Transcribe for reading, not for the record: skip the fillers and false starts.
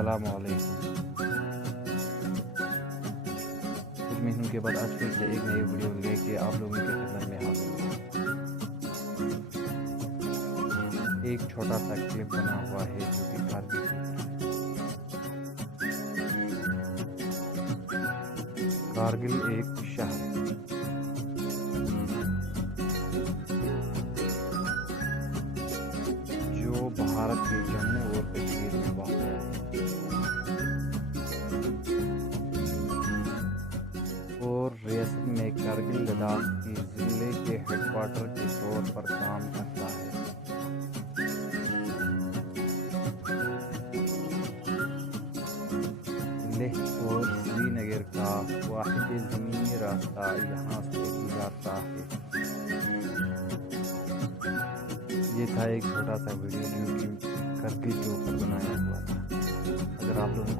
अस्सलाम वालेकुम। कुछ महीनों के बाद आज फिर से एक नई वीडियो लेके आप लोगों की खिदमत में हाजिर हूँ। एक छोटा सा क्लिप बना हुआ है जो कि कारगिल की कारगिल एक शहर है जो भारत के जम्मू और कश्मीर में वाक़ है और रियासत में कारगिल लद्दाख की ज़िले के हेडक्वार्टर के तौर पर काम करता है। लेह और श्रीनगर का वाहिद ज़मीनी रास्ता यहाँ से गुजरता है। ये था एक छोटा सा वीडियो जो कि कारगिल के ऊपर बनाया हुआ था। अगर आप लोगों को